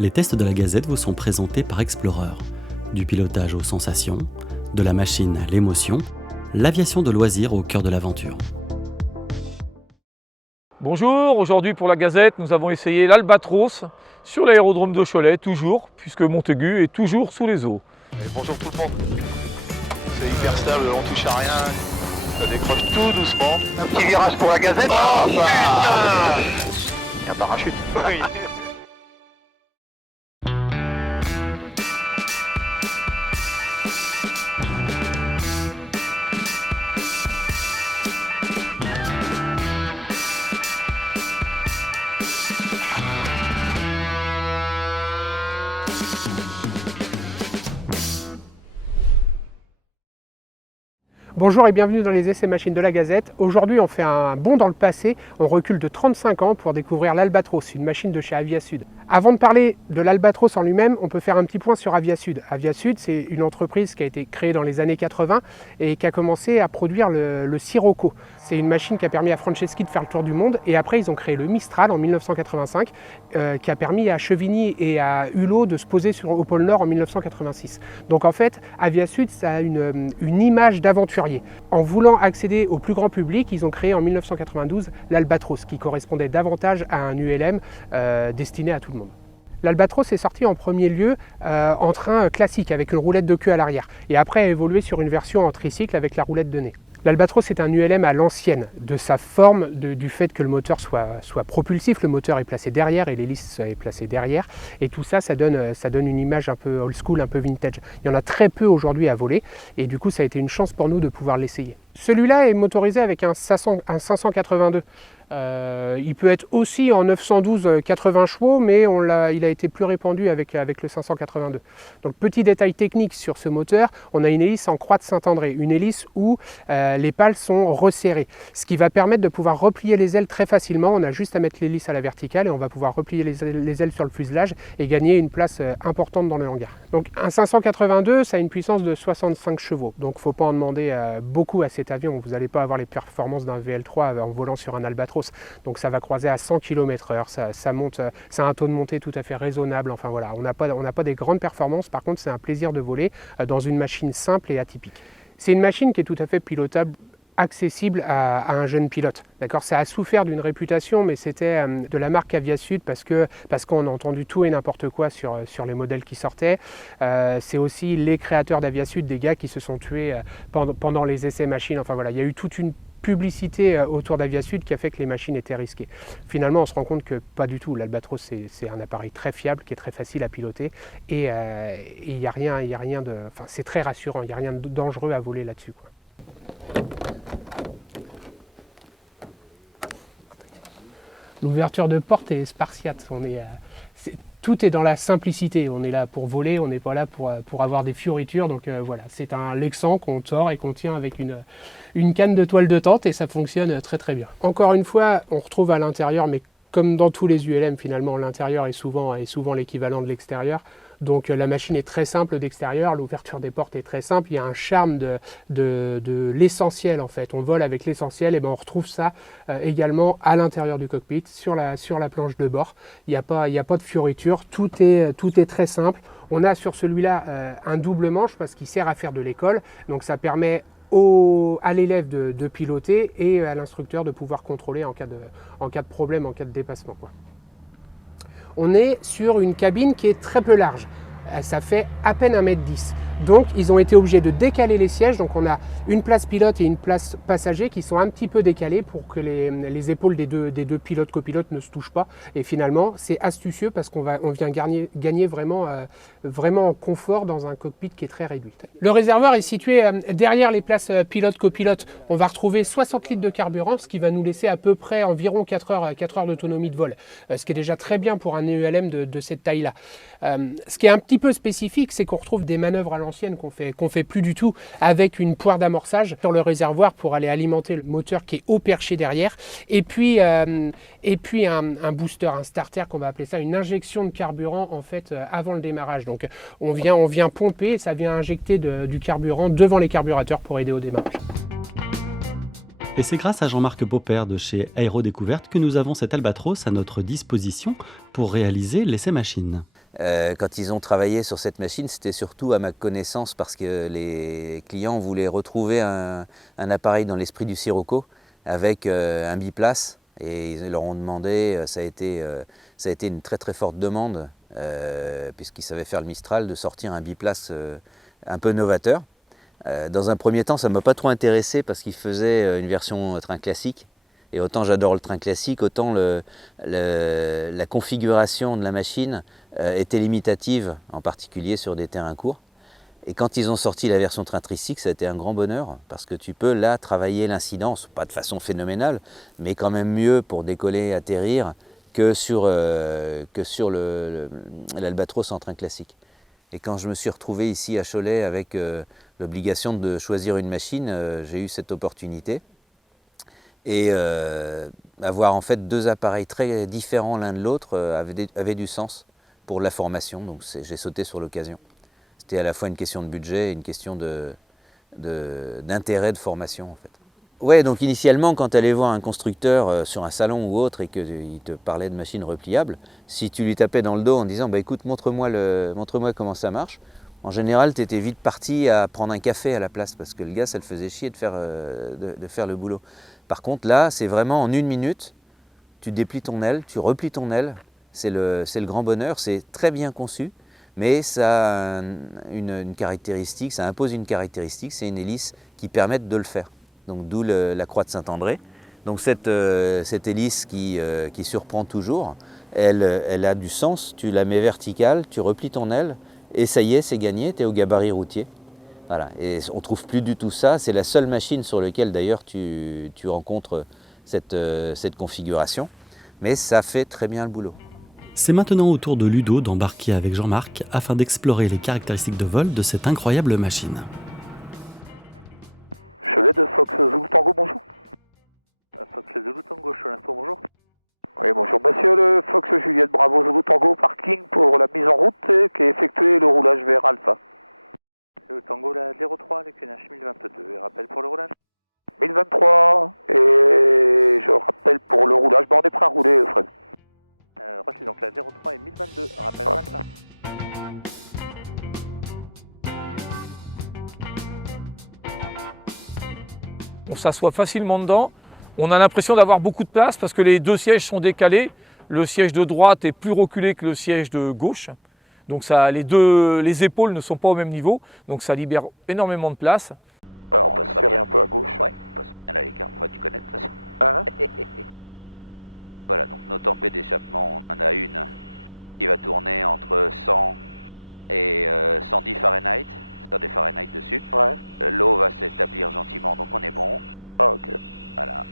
Les tests de la Gazette vous sont présentés par Explorer. Du pilotage aux sensations, de la machine à l'émotion, l'aviation de loisirs au cœur de l'aventure. Bonjour, aujourd'hui pour la Gazette, nous avons essayé l'Albatros sur l'aérodrome de Cholet, toujours, puisque Montaigu est toujours sous les eaux. Et bonjour tout le monde. C'est hyper stable, on touche à rien. Ça décroche tout doucement. Un petit virage pour la Gazette. Oh, putain. Il y a un parachute. Oui. Bonjour et bienvenue dans les essais machines de la Gazette. Aujourd'hui on fait un bond dans le passé, on recule de 35 ans pour découvrir l'Albatros, une machine de chez Aviasud. Avant de parler de l'Albatros en lui-même, on peut faire un petit point sur Aviasud. Aviasud, c'est une entreprise qui a été créée dans les années 80 et qui a commencé à produire le Sirocco. C'est une machine qui a permis à Franceschi de faire le tour du monde et après ils ont créé le Mistral en 1985 qui a permis à Chevigny et à Hulot de se poser au pôle Nord en 1986. Donc en fait, Aviasud, ça a une image d'aventurier. En voulant accéder au plus grand public, ils ont créé en 1992 l'Albatros, qui correspondait davantage à un ULM destiné à tout le monde. L'Albatros est sorti en premier lieu en train classique avec une roulette de queue à l'arrière et après a évolué sur une version en tricycle avec la roulette de nez. L'Albatros est un ULM à l'ancienne, de sa forme, du fait que le moteur soit propulsif, le moteur est placé derrière et l'hélice est placée derrière et tout ça, ça donne une image un peu old school, un peu vintage. Il y en a très peu aujourd'hui à voler et du coup ça a été une chance pour nous de pouvoir l'essayer. Celui-là est motorisé avec un 582. Il peut être aussi en 912 80 chevaux, mais il a été plus répandu avec le 582. Donc petit détail technique sur ce moteur, on a une hélice en croix de Saint-André, une hélice où les pales sont resserrées, ce qui va permettre de pouvoir replier les ailes très facilement. On a juste à mettre l'hélice à la verticale et on va pouvoir replier les ailes sur le fuselage et gagner une place importante dans le hangar. Donc un 582, ça a une puissance de 65 chevaux, donc il ne faut pas en demander beaucoup à cet avion. Vous n'allez pas avoir les performances d'un VL3 en volant sur un Albatros. Donc ça va croiser à 100 km/h, ça monte, c'est un taux de montée tout à fait raisonnable. Enfin voilà, on n'a pas des grandes performances, par contre c'est un plaisir de voler dans une machine simple et atypique. C'est une machine qui est tout à fait pilotable, accessible à un jeune pilote. D'accord, ça a souffert d'une réputation, mais c'était de la marque Aviasud parce qu'on a entendu tout et n'importe quoi sur les modèles qui sortaient. C'est aussi les créateurs d'Aviasud, des gars qui se sont tués pendant les essais machines. Enfin voilà, il y a eu toute une publicité autour d'Aviasud qui a fait que les machines étaient risquées. Finalement, on se rend compte que pas du tout. L'Albatros, c'est un appareil très fiable, qui est très facile à piloter et il n'y a rien de... Enfin, c'est très rassurant, il n'y a rien de dangereux à voler là-dessus, quoi. L'ouverture de porte est spartiate. Tout est dans la simplicité. On est là pour voler, on n'est pas là pour avoir des fioritures. Donc voilà, c'est un Lexan qu'on tord et qu'on tient avec une canne de toile de tente et ça fonctionne très très bien. Encore une fois, on retrouve à l'intérieur, mais comme dans tous les ULM finalement, l'intérieur est souvent l'équivalent de l'extérieur. Donc la machine est très simple d'extérieur, l'ouverture des portes est très simple, il y a un charme de l'essentiel en fait. On vole avec l'essentiel et ben on retrouve ça également à l'intérieur du cockpit, sur la planche de bord. Il n'y a pas de fioriture, tout est très simple. On a sur celui-là un double manche parce qu'il sert à faire de l'école, donc ça permet à l'élève de piloter et à l'instructeur de pouvoir contrôler en cas de problème, en cas de dépassement, quoi. On est sur une cabine qui est très peu large. Ça fait à peine 1,10 m. Donc ils ont été obligés de décaler les sièges. Donc on a une place pilote et une place passager qui sont un petit peu décalées pour que les épaules des deux pilotes copilotes ne se touchent pas. Et finalement c'est astucieux parce qu'on vient gagner vraiment en confort dans un cockpit qui est très réduit. Le réservoir est situé derrière les places pilote-copilote. On va retrouver 60 litres de carburant, ce qui va nous laisser à peu près environ 4 heures d'autonomie de vol. Ce qui est déjà très bien pour un ULM de cette taille-là. Ce qui est un petit peu spécifique, c'est qu'on retrouve des manœuvres à l'ancienne qu'on fait plus du tout avec une poire d'amorçage sur le réservoir pour aller alimenter le moteur qui est haut perché derrière et puis un booster, un starter qu'on va appeler ça, une injection de carburant en fait avant le démarrage. Donc on vient pomper et ça vient injecter du carburant devant les carburateurs pour aider au démarrage. Et c'est grâce à Jean-Marc Beaupère de chez Aérodécouverte que nous avons cet Albatros à notre disposition pour réaliser l'essai machine. Quand ils ont travaillé sur cette machine, c'était surtout à ma connaissance parce que les clients voulaient retrouver un appareil dans l'esprit du Sirocco avec un biplace et ils leur ont demandé, ça a été une très très forte demande puisqu'ils savaient faire le Mistral, de sortir un biplace un peu novateur. Dans un premier temps, ça ne m'a pas trop intéressé parce qu'ils faisaient une version train classique. Et autant j'adore le train classique, autant la configuration de la machine était limitative, en particulier sur des terrains courts. Et quand ils ont sorti la version train tricycle, ça a été un grand bonheur, parce que tu peux là travailler l'incidence, pas de façon phénoménale, mais quand même mieux pour décoller et atterrir que sur l'Albatros en train classique. Et quand je me suis retrouvé ici à Cholet avec l'obligation de choisir une machine, j'ai eu cette opportunité. Et avoir en fait deux appareils très différents l'un de l'autre avait du sens pour la formation, donc j'ai sauté sur l'occasion. C'était à la fois une question de budget et une question d'intérêt de formation en fait. Ouais, donc initialement quand tu allais voir un constructeur sur un salon ou autre et qu'il te parlait de machines repliables, si tu lui tapais dans le dos en disant bah, écoute montre-moi comment ça marche, en général tu étais vite parti à prendre un café à la place parce que le gars ça le faisait chier de faire le boulot. Par contre là, c'est vraiment en 1 minute, tu déplies ton aile, tu replies ton aile, c'est le grand bonheur, c'est très bien conçu, mais ça a une caractéristique, ça impose une caractéristique, c'est une hélice qui permet de le faire. Donc d'où la croix de Saint-André. Donc cette hélice qui surprend toujours, elle a du sens, tu la mets verticale, tu replies ton aile, et ça y est, c'est gagné, tu es au gabarit routier. Voilà. Et on ne trouve plus du tout ça, c'est la seule machine sur laquelle d'ailleurs tu rencontres cette configuration, mais ça fait très bien le boulot. C'est maintenant au tour de Ludo d'embarquer avec Jean-Marc afin d'explorer les caractéristiques de vol de cette incroyable machine. Cholet de Fox Zulu Tango, bonjour. Fox Zulu Tango, Cholet Info, bonjour. Oui, bonjour monsieur, le Fox Juliette Bravo Zulu Tango, parking pour la mise en route qui est effectué le roulage vers Alpha. Zulu Tango, la 03, le QNH 1022, et rappel pour le roulage. 1023, et je rappelle pour le roulage, on est prêt à rouler Fred. Reçu donc la 03 et 1022, rappel en Alpha. On s'assoit facilement dedans. On a l'impression d'avoir beaucoup de place parce que les deux sièges sont décalés. Le siège de droite est plus reculé que le siège de gauche. Donc les épaules ne sont pas au même niveau. Donc ça libère énormément de place. Alors on peut se serrer un peu à gauche. Ouais, on passe bien à l'écart, tu connais de toute façon. Hein. Voilà, donc nos tempêtes d'échappement, on en a une qui va tourner entre 100 et 110 Fahrenheit. C'est des Fahrenheit dessus. Ouais. L'eau va s'établir gentiment, donc on est bon. Ah, ok. Voilà.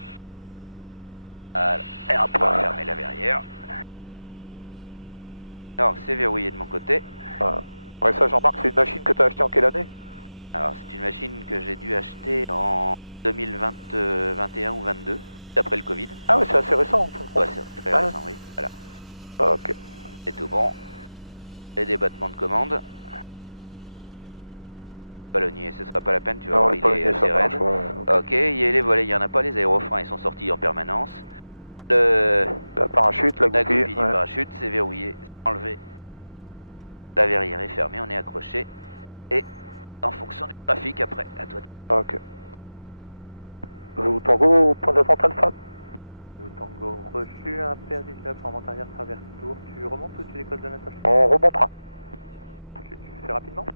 Voilà. Et on pourra fermer la verrière. Donc c'est verrouillé de mon côté. Ouais, ça Jean-Marc, c'est une machine que tu as achetée en quelle année? Alors c'est une machine que j'ai dû acheter en 2021 ou 22, après le Covid. Ah ouais, c'est assez récent. Ouais, c'est très récent, oui. Voilà. Ah, ok. C'est tout bon. Les débattements de commande. Ballonnier, ce sera pas la peine, tu vas voir, il est assez raide. Ok, il y a les volets, il n'y en a pas, les aérofreins, ils sont sortis en permanence. La parachute, la goupille du parachute, c'est verrouillé, c'est enlevé. La verrière est fermée, on est accroché. Et en fonction du trafic, après, à toi. Ok. Zulu Tango, point d'attente Alpha. Zulu Tango, reçu, un PA19 en monte arrière, traverse tour. Tu remontes ou tu décolles de natation? On remontera. Tu fais rapidement?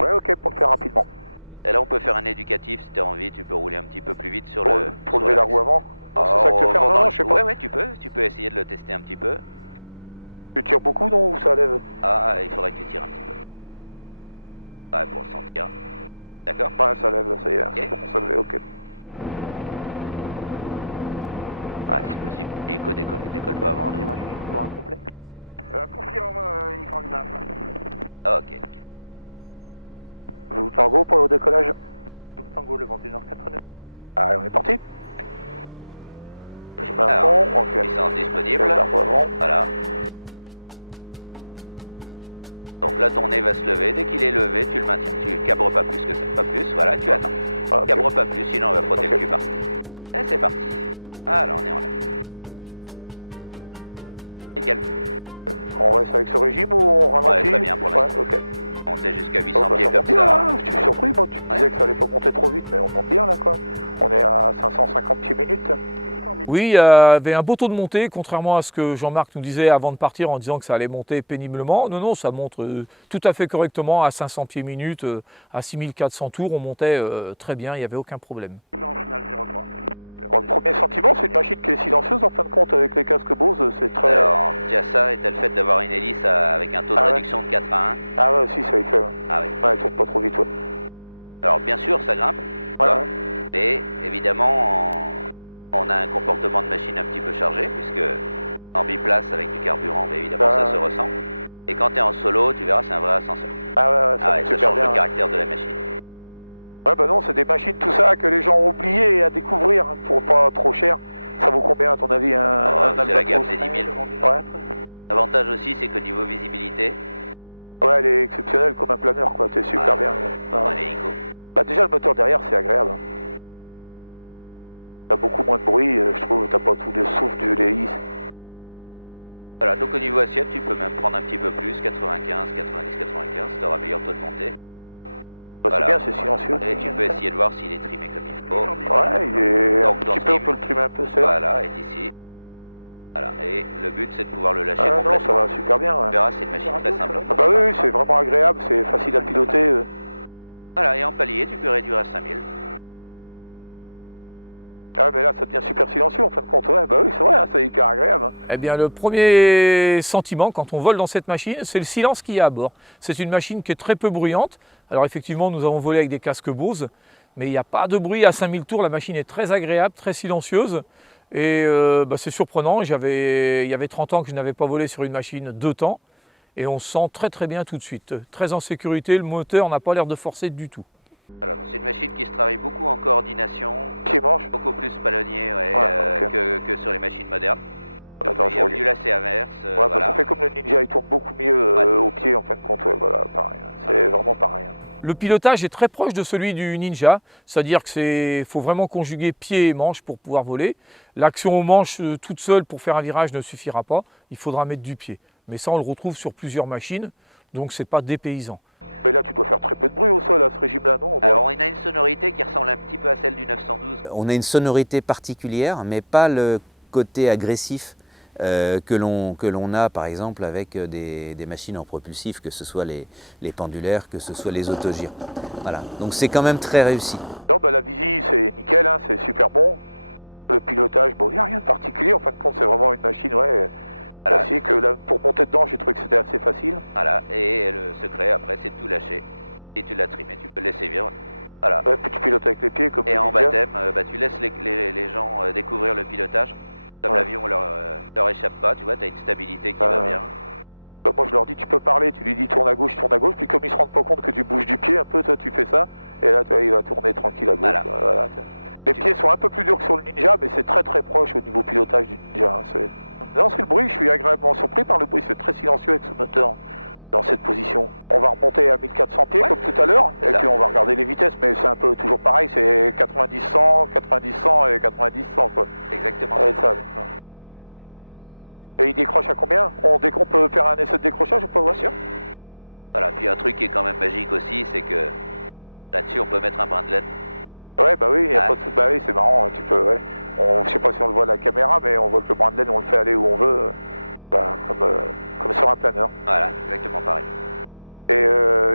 Ouais, ok, pour le faire rapidement. Et là, on peut faire un éducatif, si tu as envie, tu peux rouler un petit peu plus vite sur Pour lever la roue avant. C'est ça que tu veux faire? Non, je sais pas. Ouais, tu peux essayer de le tester un petit peu. Tu tires beaucoup, non, ou ça lève? Ah, il faudrait que tu tires un petit peu. Ouais, pour le sentir. D'accord? Ouais, ça lève, là, ça y est, okay. C'est bon, ça lève, ok. Ouais, c'est possible. L'hélico décolle pas avant. L'image pour un complet. Confirme, Yves 9. Ok. Zulu Tango pour le décollage. Zulu Tango, le vent du Nord 4 nœuds. Allez, on est parti. Je mets un fond, ok. Puissance disponible. Avant. Voilà. Donc là, ton nez va se lever. Dès qu'il est levé, tu le maintiens. Tu cabres pas plus que ça. Pas plus, voilà, tu attends. Okay. Cabre pas plus, sinon on va frotter le cul par ça. Et c'est parti. Alors, on est en l'air. Nickel. On reste avec ce régime ou on ralentit? Ouais, très bien pour l'instant. Ouais, ok. Monter jusqu'à 800 bah, pieds ça comme monte bien, ça. hein. Je suis surpris, moi, tu me disais que ça allait pas monter trop vite, mais on monte bien là, quoi. On est à 550 pieds minutes. Oui, il y avait un beau taux de montée, contrairement à ce que Jean-Marc nous disait avant de partir en disant que ça allait monter péniblement. Non, non, ça monte tout à fait correctement à 500 pieds minutes, à 6400 tours, on montait très bien, il n'y avait aucun problème. Bon, le premier sentiment, c'est une machine qui est silencieuse en fin de compte avec les casques Bose, c'est très... Alors, il y a ça, et t'as le fait d'avoir une hélice avec un taux de réduction de 4 à 1. Ah ouais, si, ça y fait. Ouais, Ah oui. ouais, tourne pas trop vite, ouais. Alors, bien sûr, ça grimpe, Ouais, ça. ouais. Et évidemment, on a un comportement de machine un petit peu chargé, puisque en biplace avec du carburant, mais évidemment, ça se ressent. Et quand tu es en solo, tu verras, c'est un vrai ascenseur. Ah ouais, ouais, ça, Ah ouais, ça super change bien. le caractère de la machine. Ouais, bah non, c'est des machines, tout ça, que les gens ont oublié et à découvrir pour pas trop cher. Ça vaut combien, à ton avis, un C'est la gamme Albatros? des 10 000. Ouais. L'avantage aussi, c'est qu'au niveau visibilité, Ouais, elle est exceptionnelle comme un planeur, quoi. T'es super bien. en Ouais. hélico. Bah déjà, le moteur derrière, c'est agréable. T'as beaucoup moins de bruit, je trouve. T'as pas tout le souffle de l'hélice. Voilà, donc au niveau assiette, tu peux même prendre un petit peu plus, 95, 90, 95, tu auras meilleur taux de montée. Bah, Voilà. c'est bien, c'est silencieux. Et tu peux essayer de voir s'il est trimé comme il faut. Ouais, il est Donc, un dans petit ce peu, on film. peut le trimer un peu, c'est là. Voilà, est ici. Voilà, et le but c'est de pouvoir le lâcher Ah non, ça complètement. va super bien. Ouais. Tu verras, c'est une machine très simple. Ah bah oui, oui, c'est vraiment agréable, c'est facile à piloter. Voilà, et en palier, tu peux réduire à 5000. Ah mais là, ça devient super silencieux en fin de compte. Ouais, bah oui, c'est vrai, hein, c'est hyper agréable. Hein. Eh bien, le premier sentiment quand on vole dans cette machine, c'est le silence qu'il y a à bord. C'est une machine qui est très peu bruyante. Alors effectivement, nous avons volé avec des casques Bose, mais il n'y a pas de bruit à 5000 tours. La machine est très agréable, très silencieuse. Et bah, c'est surprenant. Il y avait 30 ans que je n'avais pas volé sur une machine 2 temps. Et on se sent très très bien tout de suite. Très en sécurité, le moteur n'a pas l'air de forcer du tout. Alors, c'est une machine qui se travaille beaucoup en coordination, Pied-manche. beaucoup plus palonnier ouais, Ouais, ok. que sur les machines modernes. Attends, Il je y a relis. du lacet inverse, Ouais, bah, voilà. ça fait comme le Ninja, il tourne beaucoup mieux au pied en fin de compte. Ouais, voilà, pareil. Hein. C'est vraiment pareil. Hein. Le pilotage est très proche de celui du Ninja, c'est-à-dire qu'il faut vraiment conjuguer pied et manche pour pouvoir voler. L'action aux manches toute seule pour faire un virage ne suffira pas, il faudra mettre du pied. Mais ça, on le retrouve sur plusieurs machines, donc c'est pas dépaysant. Mais là, tu dois faire très peu de bruit au sol à ce régime-là, non? Alors, on a une sonorité qui ressemble un petit peu à celle du 912. On a une sonorité particulière, mais pas le côté agressif que l'on a par exemple avec des machines en propulsif, que ce soit les pendulaires, que ce soit les autogires. Voilà, donc c'est quand même très réussi. Non, bah, la visie, c'est nickel, hein, c'est super bon. Le pilotage, bon, il n'y a rien de particulier. En fin de compte, c'est vraiment une machine, ouais, Voilà. classique. Là, pour monter dedans, j'ai trouvé que c'était assez facile. Voilà, et le secret après c'est de tout lâcher. Si tu l'as trimé, tu peux le laisser vivre. Voilà. Ouais, puis tu pilotes avec les pieds, comme Et le en Ninja. baptême, tu laisses les gens découvrir le pilotage. Comme Ouais. l'avion leur échappe pas, tu vois, tu as une stabilité qui va bien. Bah, moi, je leur dis, tu peux parler, tu lui dis tourne à gauche, puis comme ils se rendent pas compte que tu bouges du pied un peu, toi, tu fais ça, et là, tu vois, il va tourner tranquille à gauche. Voilà. Voilà, les pieds sont un peu plus durs que sur le Ninja, mais c'est très très proche au niveau pilotage du Ninja. Hein, non, c'est le bruit, je suis agréablement surpris par le bruit, c'est très silencieux avec ce moteur dans cette position. On va remonter à 1400 pieds comme tout à l'heure, et puis on va regarder les vitesses, mais c'est un peu toujours pareil, c'est 90-100, 90-100 et 90-100 quoi. Exactement. Ouais, ça. Et il décroche à combien? On peut faire un essai de décrochage ou pas? Bien sûr. Voilà, puis un truc qui est quand même magique aussi, c'est que là-dessus on peut mettre un brin de laine. Ouais, bah oui, y a Ouais. pas de... bah oui, c'est marrant, tu peux, ouais. Je sais pas si on le voit à la caméra, mais on voit que le brin de laine, on le fait aller où on veut, comme sur un planeur. Voilà, exactement pareil. Et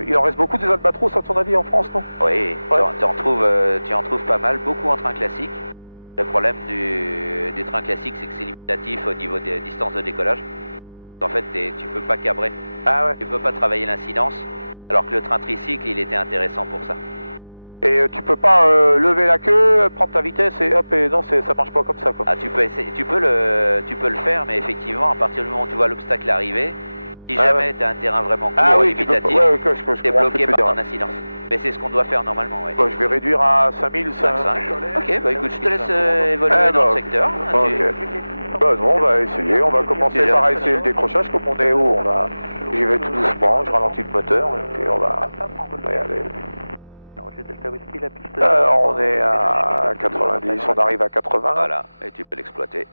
il en reste beaucoup des Albatros à ton avis en France, non? Oui, Ouais. tu en trouves pas mal, beaucoup en train classique. Le problème du train classique, c'est que c'est limitatif au niveau des distances de décollage. En fait, tu peux pas cabrer, Ah ouais. tu peux pas travailler l'incidence, alors que le train tricycle, il était intéressant pour ça. Et tu peux pas lever la queue, prendre ta vitesse et hop, et non, ça marche pas comme ça, quoi. Ah, tu peux essayer, tu peux le faire, mais effectivement, à partir du moment où tu vois l'obstacle arriver, si Ah jamais ouais. tu as un terrain vraiment court Ah ou oui, tu peux pas... limitatif, ouais, je t'es comprends ce que bloqué tu veux par dire. ton incidence. Mais c'est ce qu'on doit faire normalement, ouais. Bon, je vais réduire à 5000, 5-5. Ok, bah écoute, je te laisse évoluer Ah, dans bah, le secteur. ok. Bah non, on va essayer, on va commencer Déjà. par essayer le décrochage, comme on est haut, j'y vais tout doucement, je ralentis le moteur, et puis on va y aller. Alors on est à 90, on arrive à 80. Voilà, et tu peux l'exploiter.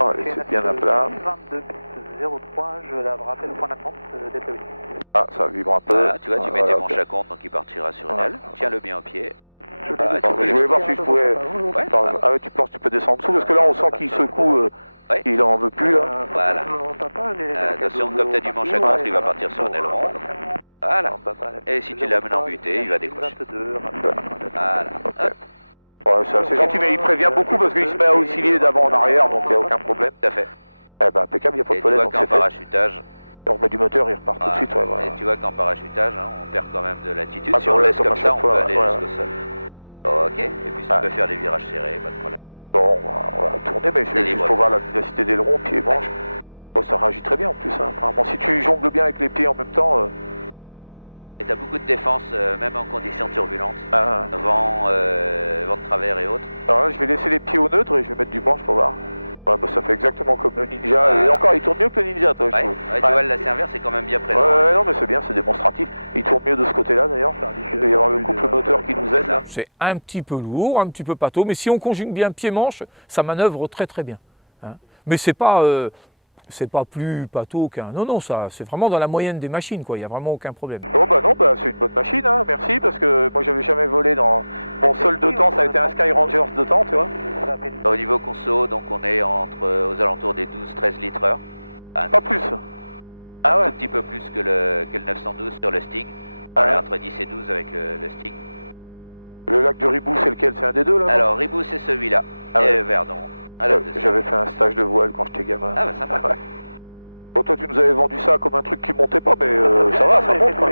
Allez, c'est bien à plat. 03, je la rappelle au point d'attente d'être Ah, ça vibre un peu. Voilà, tu vois, tu mets tes manches ok. à compte, donc il partira sur une aile. Tiens-le bien au pied. Attends, je voulais voir si je pouvais... Ouais, Attends, ah ouais, tu penses que tu peux descendre dessous? Parce que là, on sent qu'il secoue, Ouais. il en veut plus, là. Voilà. Attention, comme tu as du manche à contre, il va partir sur un aileron. Voilà. Et si tu l'amènes en butée, il va décrocher. Voilà. Hop. Ouais, c'est assez gentil, mais il prévient beaucoup parce qu'il se met à osciller d'avant en arrière, donc il n'y a aucun problème. Tout à fait. Eh ben, impeccable, il n'y a pas de Et tu problème, vois donc qu'en c'est fait. parachutage, On remet du moteur, il repart tout de suite, ouais, voilà. et tu vois qu'en parachutage, hein, on perd quand même de latitude. Ah, Si bah on ouais, laisse comme comme à ça, chaque on fois, peut aller ouais. jusqu'au sol. Ok. Et puis tu peux faire des virages serrés, pas de problème. Bon, on va tourner, mais c'est juste pour voir la vivacité d'aileron, pied et manche. Bon, ça réagit très bien en plus, hein, apparemment. Si tu jongles bien avec les pieds en même temps... Et t'as beaucoup de défense, même en conditions turbulentes. Ah, Vent de travers et autres. alors là, je vais laisser les pieds au neutre et je vais mettre du manche pour voir. Ouais, bah, ça fait exactement comme le Ninja. Et encore, il tourne mieux que le Ninja, toi, je Ouais, trouve. tu vois, le lacet inverse est quand même bien présent. Ouais, non, mais c'est bien, c'est démonstratif. Il tourne mieux de ce côté-là, d'ailleurs. Il doit y avoir le couple moteur qui nous aide, là. C'est un petit peu lourd, un petit peu pâteau, mais si on conjugue bien pied-manche, ça manœuvre très très bien. Hein. Mais c'est pas plus pâteau qu'un... Non, non, ça, c'est vraiment dans la moyenne des machines, quoi. Il n'y a vraiment aucun problème. Bon, bah non, bah c'est une bonne machine, hein, merci, parce que moi, j'avais jamais volé dans... Mon seul de temps, ça a été un Sky Rangers de temps, tu vois. Au niveau conso, donc on est aux alentours des 12-13 litres heure. Pas plus. Ah Un ouais. tout petit peu plus que le 912 sur le Sting. On est entre 10 et 12 avec le Sting. Le lac de Ribou, c'est lequel? C'est un des deux, là? non Alors, Ribou, c'est celui-là. Ah Et ouais. Verdon. à la deuxième. J'avais fait un stage de voile quand j'étais gamin. Ah bah sympa. Ouais. Bon, toi, tu nous avais vendu ça comme un truc qui montait pas, mais ça va, ça monte, quoi.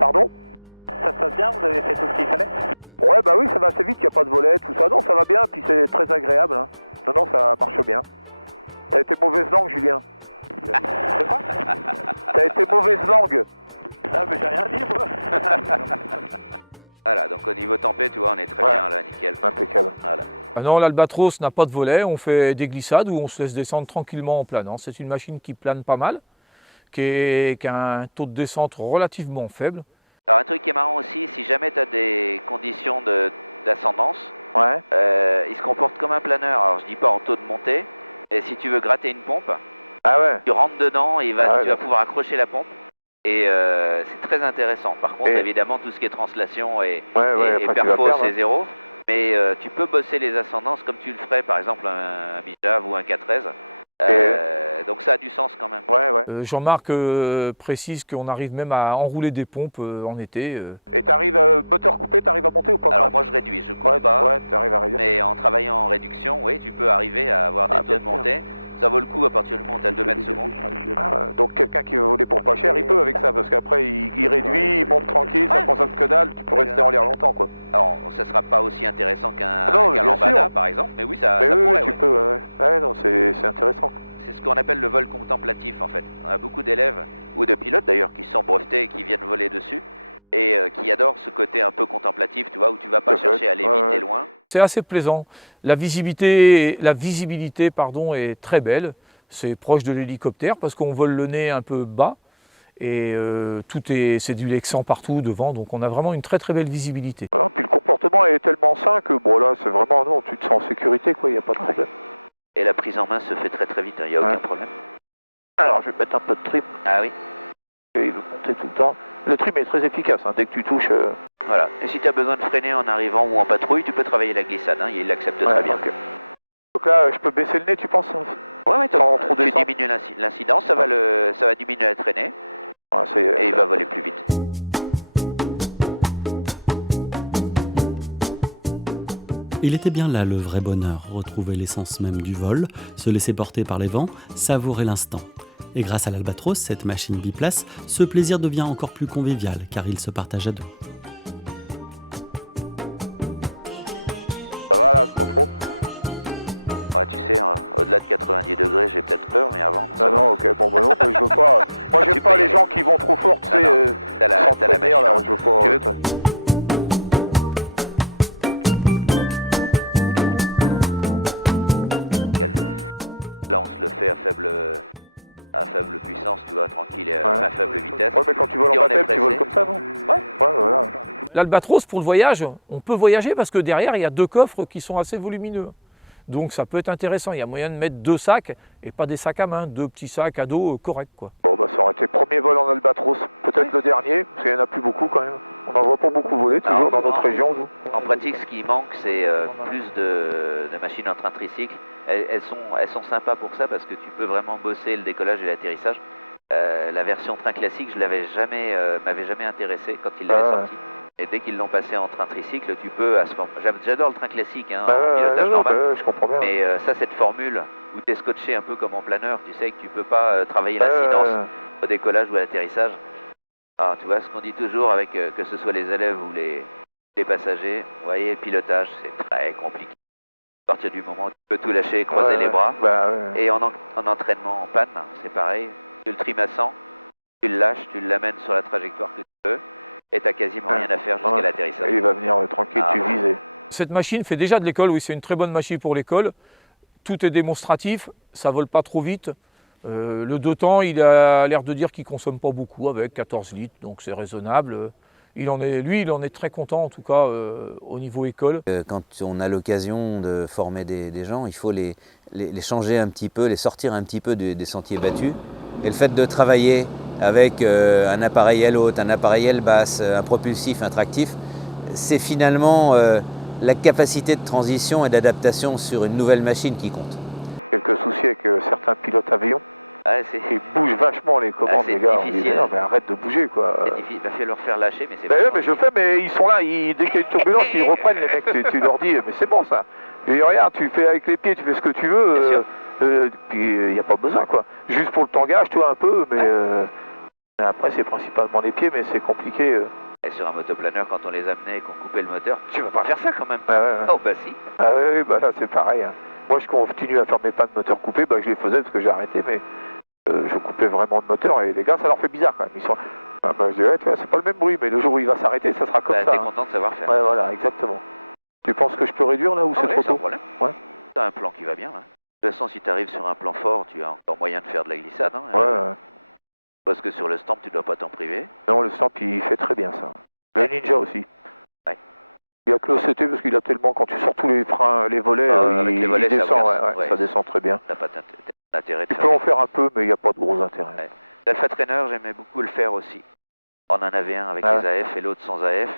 Pardon? Ça se passe bien, vous avez fait tout ce qu'il fallait? Ouais, bah oui, ça va assez vite, il n'y a pas de volet, tout ça. Non, ça va bien, puis c'est très agréable. Hein. Non, non, ça marche bien. T'as été mauvaise langue, Julien. De quoi? T'as été mauvaise langue. Ah, mais j'ai rien dit, moi. Voilà, donc au niveau tempé, tu vois, on est très Ouais. bien là, nickel. Impeccable. Voilà. Ah non, l'Albatros n'a pas de volet, on fait des glissades où on se laisse descendre tranquillement en planant. C'est une machine qui plane pas mal, qui a un taux de descente relativement faible. Alors un truc qui est marrant aussi, si jamais tu as des conditions d'ascendance, Ouais. il se comporte comme un planeur. Alors je dis pas en taux de montée, et si tu veux gratter une pompe, Ah ouais. tu rentres dedans et tu vas d'accord. pouvoir accrocher la pompe. Et c'est très intéressant. Par contre, Et- évidemment, tout ce qui est translation et Ouais, et après tu vas perfo, perdre. c'est zéro. Mais tu peux bosser les ascendances comme tu le ferais, par exemple, un Bijave ou un 413. Donc ça a du sens quand même. Ouais, ouais. Jean-Marc précise qu'on arrive même à enrouler des pompes en été. Et t'arrives, moteur coupé, t'arrives à monter ou pas? Alors quand moi je réduis, je coupe même? pas. Ouais, t'arrives à réduire. Mais en travaillant en réduction, oui, tu peux arriver à avoir des Ah, taux de bien sûr. montée. Ça vaut le coup à partir du moment où tu as 2 mètres secondes. Donc quelqu'un qui veut voler pour pas cher, il peut avec ça, parce qu'après il réduit, il monte tranquille, ça consomme que dalle, tu peux rester en l'air longtemps, quoi. Alors, ça sera pas aussi intéressant Non, mais qu'un bien lambada, sûr. par exemple, mais oui, ça Mais oui, pourrait, tu oui. peux, ouais. Ouais, non, c'est intéressant. C'est ce qu'on appelle le vol contemplatif, en fait. On a beaucoup d'élèves, ou de pilotes d'ailleurs, qui sont brevetés et qui viennent voler dessus, et qui adorent ce côté un peu contemplatif, tu vois, où tu vas pas Tout à fait. chercher à aller Ouais, vite ouais. et loin. C'est assez plaisant. La visibilité est très belle. C'est proche de l'hélicoptère parce qu'on vole le nez un peu bas et c'est du Lexan partout devant, donc on a vraiment une très très belle visibilité. Voilà, puis le comportement est tellement sain que bon là c'est vraiment non, tu te sens en sécurité quoi, il n'y a pas de problème. Et la prise en main se fait très très vite, il n'y a Ouais. aucun problème. Alors je vais mettre un peu de trim, Ah oui, et il veut monter tout le temps. Le trim est très efficace, hein, dès que tu touches. voilà. Et si tu as besoin de freiner en arrivant ou en patrouille, tu peux travailler la glissade, hein, il l'accepte Ouais, très bien. ok. Donc là je peux baisser le nez, tu penses? Ouais, ouais, Sans trop tu descendre. diminues l'incidence, ça va diminuer la traînée Ouais, et il va voler plus vite. Il était bien là le vrai bonheur, retrouver l'essence même du vol, se laisser porter par les vents, savourer l'instant. Et grâce à l'Albatros, cette machine biplace, ce plaisir devient encore plus convivial car il se partage à deux. Ça va là, c'est pas trop? Ouais, tu sais, au-delà de 90 degrés, j'ai peut-être peur, mais avant... Non, non, ok, bon bah non, je veux pas. Moi Tu j'aime peux pas y les aller. gens qui vont trop fort, tu sais, Non, non. T'as la sans prévenir, là, machine. je veux pas. Tu veux Là, on se le fait à faible puissance, tu vois, tranquille, à faible vitesse. Ouais, mais quand tu voles Si en on est baptême, tu pressé. voles comme ça, non? Ouais, voilà. L'Albatros, pour le voyage, on peut voyager parce que derrière, il y a deux coffres qui sont assez volumineux. Donc ça peut être intéressant, il y a moyen de mettre 2 sacs et pas des sacs à main, 2 petits sacs à dos corrects, quoi. Bon, bah, ça aurait été le premier vol en Albatros, peut-être le dernier, parce qu'il n'y en a plus beaucoup quand même. On n'en voit pas beaucoup voler, toujours dans notre région, vous. En pratique, ce qui manque, c'est plus de machines en train tricycle. Elles sont sympas pour ça parce que tu peux vraiment bosser le décollage et l'atterrissage. La version train classique, je m'avais jamais intéressé quand ils l'avaient sorti. Et dès qu'ils l'ont passé en train tricycle, tu peux à ce moment. J'adore le train classique, hein, en pilotage normal. Je comprends bien. Mais ça, cette formule où tu es scotché un peu comme en planeur, tu sais que tu peux pas travailler l'incidence au décollage ou à l'atterrissage. Ah, tu vois ce qu'on dit toujours avec que ce soit les élèves ou les passagers, vous voyez, pilotage, c'est très compliqué. À partir du moment où tu peux tout lâcher, croiser les bras. Et en entraînement en panne, c'est pareil. Tu le trimes à 100, tu le lâches, tu l'amènes sur la trajectoire que tu veux, et tu n'as quasiment rien à faire jusqu'à l'atterrissage. Il va venir tranquille, tu vises. Cette machine fait déjà de l'école, oui, c'est une très bonne machine pour l'école. Tout est démonstratif, ça vole pas trop vite. Le 2 temps, il a l'air de dire qu'il ne consomme pas beaucoup, avec 14 litres, donc c'est raisonnable. Il en est très content, en tout cas, au niveau école. Quand on a l'occasion de former des gens, il faut les changer un petit peu, les sortir un petit peu des sentiers battus. Et le fait de travailler avec un appareil aile haute, un appareil aile basse, un propulsif, un tractif, c'est finalement la capacité de transition et d'adaptation sur une nouvelle machine qui compte. Quelques soucis avec certains pilotes avions. Ils bougent vachement les commandes, les gars. Difficile. Non, mais arrête de bouger, quoi. C'est difficile, il va falloir leur faire lâcher, mais c'est Ben oui, mais je fais, mais ils sont là, dès qu'il y a une turbulence, ils reprennent les mecs. Tu leur dis, mais c'est bon ça. Et regarde, tu fais avec les pieds, tu fais ce que tu veux. Puis il n'y a pas besoin, quoi. Juste pour le tangage, tu vois, un peu, mais après c'est principalement les pieds, mais c'est compliqué. Et sur un motoplaneur, quand on les amenait et qu'on coupait le moteur, tu vas pas faire ça quand même. Ouais. Oh bah si. Ah oui, bah là c'est pareil. Hein. Moi je continue à faire mes pannes de moteur coupés, bah je les faisais parce que j'ai arrêté, mais je coupais vraiment le moteur et les gars ça leur fait bizarre quand même. Ils sont, je dis ouais, tu vois, c'est pas le même bruit, mais le jour où il va s'arrêter, ça sera comme ça. T'es content de savoir faire. Ouais, voilà, exactement. Tu penses que je peux réduire là ou c'est trop tôt? Sans problème. Ouais. T'as un plan qui va bien là. De toute façon, si tu arrives sur un plan fort, tu as encore moyen de faire de la glissade. Hein, ouais. Parce que sur le stamp, tu dois pas t'en priver. Non, le stamp il fait très bien ça. Le Ninja aussi. Ouais. Il a que l'OCT parce qu'il a tellement, quand tu sors tous les freins, les volets, il descend, ça descend très bien. T'as pas d'intérêt de Tu peux en faire un peu, mais il n'y a pas de gros intérêt. Ouais. L'Alpha Trainer, j'aimais beaucoup le faire aussi. On en avait un avec les AF et l'autre sans AF.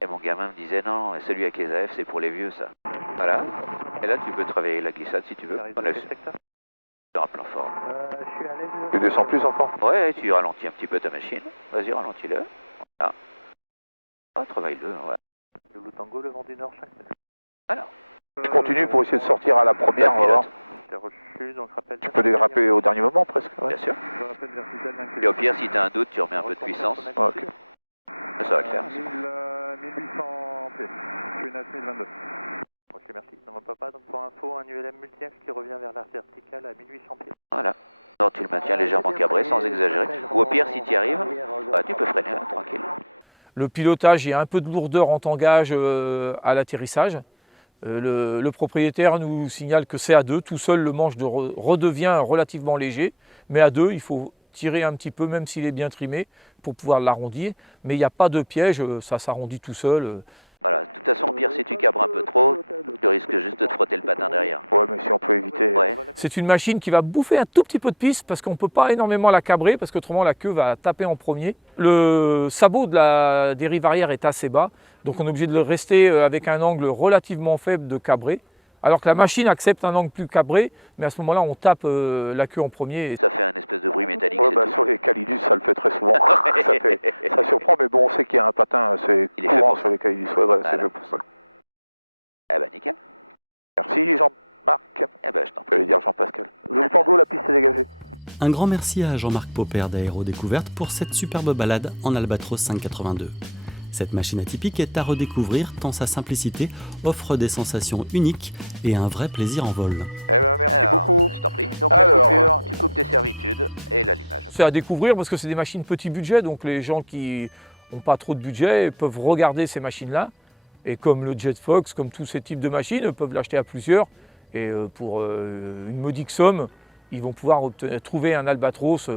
Et mon gamin me disait non, et celui avec les AF, c'est pour les vieux ça. Voilà. Et là, tu peux travailler la glissade si tu veux. On est sur un plan fort. Je suis à l'aise. Tu descends plus encore? Ouais, tu ralentis un petit peu ta machine. Vas-y, ralentis-le. Voilà. Ah, travaille-le, ouais. Le Blue Tango, le vent du Nord, chaque mètre. Voilà. Je continue pour essayer de sortir à la première, on va voir. J'ai reçu, donc rappel. Tu peux dégraper au dernier moment presque. Ouais. Bien sûr. Je rappelle vertical Et au pire, si tu as un doute, tu remets un peu de puissance. Ok. Ça va le faire. 1800 pieds. Je suis 9022. Ok, merci. Donc papa, donc pour info, un ULM multi-axe qui revient vers la verticale à 1800 pieds. Voilà. Donc tu le maintiens légèrement cabré sans exagérer. Ou au pire, si tu y arrives, bah, tu peux freiner là, tranquille. Le pilotage, il y a un peu de lourdeur en tangage à l'atterrissage. Le propriétaire nous signale que c'est à 2. Tout seul, le manche redevient relativement léger. Mais à 2, il faut tirer un petit peu, même s'il est bien trimé, pour pouvoir l'arrondir. Mais il n'y a pas de piège, ça s'arrondit tout seul. Voilà, de toute façon, au pire, si tu cabres un peu trop, tu risques juste de te frotter le patin derrière. Ouais, mais si on peut éviter. Ouais. C'est une machine qui va bouffer un tout petit peu de piste parce qu'on ne peut pas énormément la cabrer parce qu'autrement la queue va taper en premier. Le sabot de la dérive arrière est assez bas, donc on est obligé de le rester avec un angle relativement faible de cabré. Alors que la machine accepte un angle plus cabré, mais à ce moment-là, on tape la queue en premier. Ça fait un espèce de bruit métallique. Ouais, bah, sur les Calidus, ça le fait très souvent. ça surprend, mais bon, on sait qu'il y a un patin, c'est courant sur les Calidus. Ouais, voilà. C'est fait pour ça. Eh ben, nickel. Merci Jean-Marc. Eh ben, je t'en prie. Je vais dire Jean-Pascal. Zulu Tango, la piste est dégagée. Un grand merci à Jean-Marc Popper d'Aérodécouverte pour cette superbe balade en Albatros 582. Cette machine atypique est à redécouvrir tant sa simplicité offre des sensations uniques et un vrai plaisir en vol. Eh ben, merci beaucoup. Je t'en prie. Donc la coupure, tu coupes tes servitudes et l'allumage. C'est à découvrir parce que c'est des machines petit budget, donc les gens qui n'ont pas trop de budget peuvent regarder ces machines-là. Et comme le Jet Fox, comme tous ces types de machines, peuvent l'acheter à plusieurs. Et pour une modique somme, ils vont pouvoir trouver un Albatros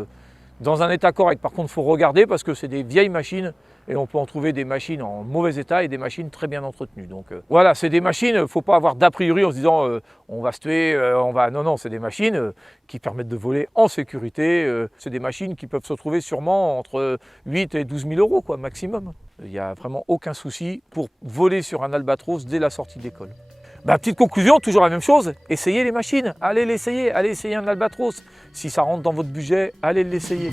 dans un état correct. Par contre, il faut regarder parce que c'est des vieilles machines et on peut en trouver des machines en mauvais état et des machines très bien entretenues. Donc voilà, c'est des machines, il ne faut pas avoir d'a priori en se disant on va se tuer, on va... Non, c'est des machines qui permettent de voler en sécurité. C'est des machines qui peuvent se retrouver sûrement entre 8 et 12 000 euros quoi, maximum. Il n'y a vraiment aucun souci pour voler sur un albatros dès la sortie d'école. Petite conclusion, toujours la même chose, essayez les machines, allez l'essayer, allez essayer un albatros. Si ça rentre dans votre budget, allez l'essayer.